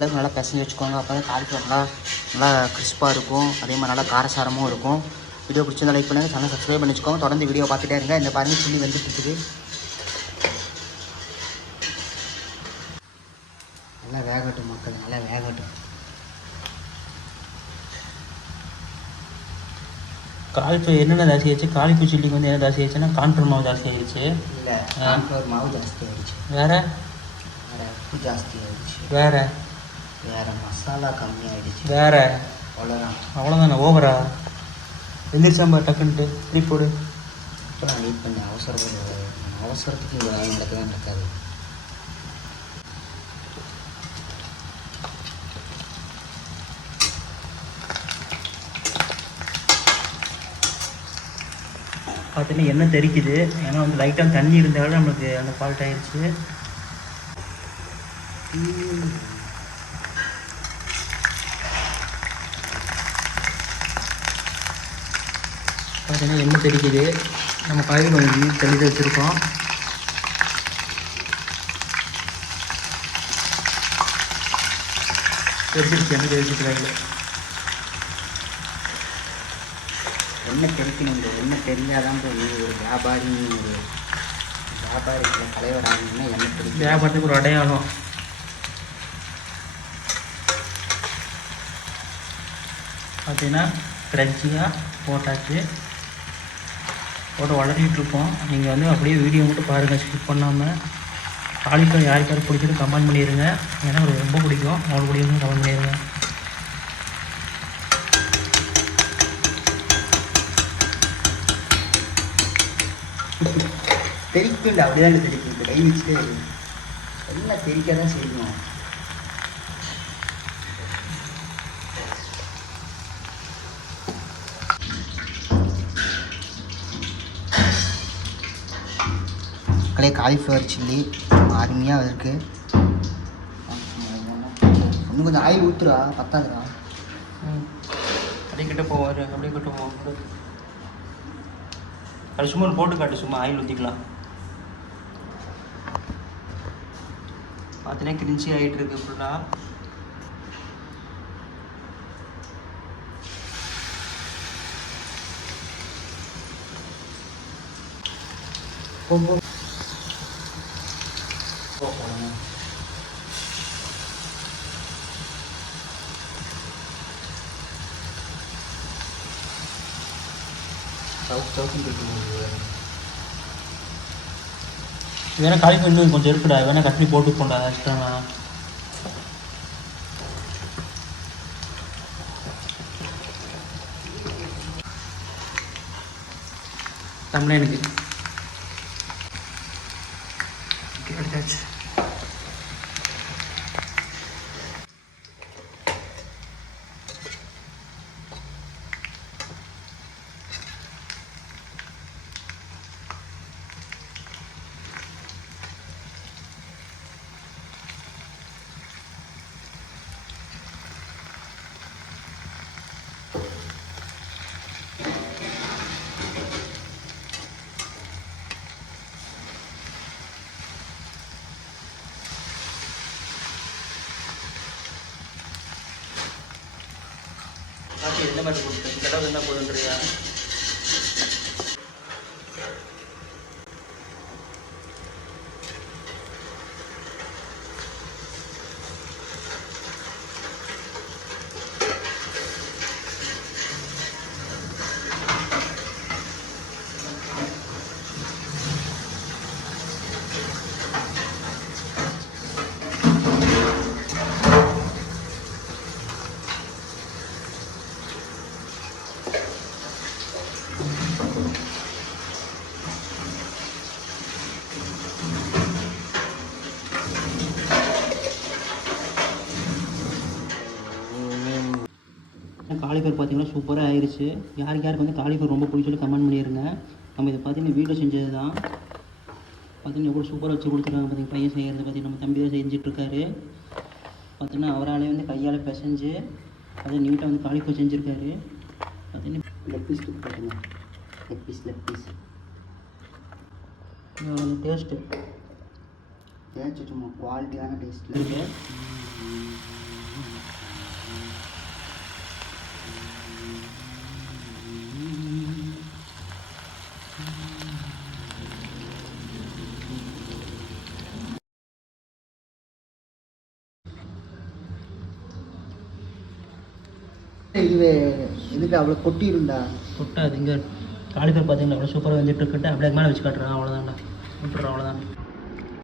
நல்லா பிசைஞ்சு வச்சுக்கோங்க. அப்போ தான் காலிஃப்ளவர் நல்லா கிறிஸ்பாக இருக்கும். அதே மாதிரி நல்லா காரசாரமும் இருக்கும். வீடியோ பிடிச்சிருந்தா லைக் பண்ணுங்கள், சேனல் சப்ஸ்கிரைப் பண்ணி வச்சுக்கோங்க. தொடர்ந்து வீடியோ பார்த்துட்டே இருங்க. இந்த பாருங்கள் சில்லி வந்துட்டு இருக்குது. நல்லா வேகட்டும் மக்கள், நல்லா வேகட்டும். காலிஃப்ளவர் என்னென்ன ஜாஸ்தி ஆயிடுச்சு? காலிஃப்ளவர் சில்லிக்கு வந்து என்ன ஜாஸ்தி ஆயிடுச்சுன்னா கான்ஃப்ளவர் மாவு ஜாஸ்தி ஆயிடுச்சு. இல்லை, கான்ஃப்ளவர் மாவு ஜாஸ்தி ஆயிடுச்சு. வேறு உப்பு ஜாஸ்தி ஆயிடுச்சு. வேறு மசாலா கம்மி ஆகிடுச்சு. வேறு அவ்வளோதானே? ஓவரா எந்திரிச்சாம்பா டக்குன்ட்டு இப்படி போடு. இப்போ நான் வெயிட் பண்ணேன். அவசரத்துக்கு இங்கே வேலை நடக்காது. பார்த்தீங்கன்னா எண்ணெய் தெரிக்குது. ஏன்னா வந்து லைட்டாக தண்ணி இருந்தாலும் நம்மளுக்கு அந்த ஃபால்ட் ஆகிடுச்சு. பார்த்தீங்கன்னா எண்ணெய் தெரிக்குது. நம்ம காய்கறி கொஞ்சம் தெளித்து வச்சுருக்கோம். தெரிஞ்சிருச்சு எண்ணெய் தெரிஞ்சிட்டு காய்கறி. எண்ணெய் தெரிக்கணும். இந்த எண்ணெய் தெரிஞ்சாதான் ஒரு வியாபாரிக்கு தலைவர் ஆகணும்னா எண்ணெய் தெரியும். வியாபாரத்துக்கு ஒரு அடையாளம். பார்த்தீங்கன்னா கிரன்ச்சியாக போட்டாச்சு. போட்டு வளர்த்திட்ருக்கோம். நீங்கள் வந்து அப்படியே வீடியோ மட்டும் பாருங்கள், ஸ்கிப் பண்ணாமல். காலிஃப்ளவர் யாருக்காரும் பிடிச்சிட்டு கமெண்ட் பண்ணிடுங்க. ஏன்னா அவருக்கு ரொம்ப பிடிக்கும். அவங்களுக்கு பிடிக்கும் கமெண்ட் பண்ணிடுங்க. தெரிக்கும்ல, அப்படிதான் தெரிக்கும். இப்போ கை வச்சுட்டு எல்லாம் தெரிக்க தான் செய்யணும். காலிஃப்ளவர் சில்லி அருமையாக இருக்குது. இன்னும் கொஞ்சம் ஆயில் ஊற்றுறா, பத்தாதுடா. அப்படியே கிட்ட போவார். அப்படியே கிட்ட போவார். அது சும்மா போட்டு காட்டு, சும்மா ஆயில் ஊற்றிக்கலாம். பார்த்தீங்கன்னா கிரிஞ்சி ஆகிட்டு இருக்கு ஃபுல்லாக. வேணா காலிஃப்ளவர் இன்னும் கொஞ்சம் இருக்குடா, வேணா கட் போட்டு போண்டா எக்ஸ்ட்ரா. தமிழனுக்கு எடுத்தாச்சு. காஃபி எந்த மாதிரி கொடுத்து இந்த அளவு என்ன போதுன்றியா? காலிஃப்ளவர் பார்த்தீங்கன்னா சூப்பராக ஆயிடுச்சு. யாருக்கு வந்து காலிஃப்ளவர் ரொம்ப பிடிச்சி கமெண்ட் பண்ணிடுங்க. நம்ம இதை பார்த்தீங்கன்னா வீட்டில் செஞ்சது தான். பார்த்தீங்கன்னா எவ்வளோ சூப்பராக வச்சு கொடுத்துருக்காங்க. பார்த்தீங்கன்னா பையன் செய்கிறது பார்த்தீங்கன்னா நம்ம தம்பி தான் செஞ்சிட்ருக்காரு. பார்த்தீங்கன்னா அவராலே வந்து கையால் பிசைஞ்சு அதை நீட்டாக வந்து காலிஃப்ளவர் செஞ்சுருக்காரு. பார்த்தீங்கன்னா லெக் பீஸ் போட்டுங்க. லெக் பீஸ் டேஸ்ட்டு ஏதாச்சும் சும்மா குவாலிட்டியான டேஸ்ட்டில் இருக்கு. இது எதுக்கு அவ்வளோ கொட்டி இருந்தா தொட்டா அது இங்கே காலிஃபர் பார்த்தீங்கன்னா அவ்வளோ சூப்பராக வந்துட்டு இருக்குட்டு அப்படியே மேலே வச்சு காட்டுறேன். அவ்வளோதான்டா விட்டுறேன். அவ்வளோதான்.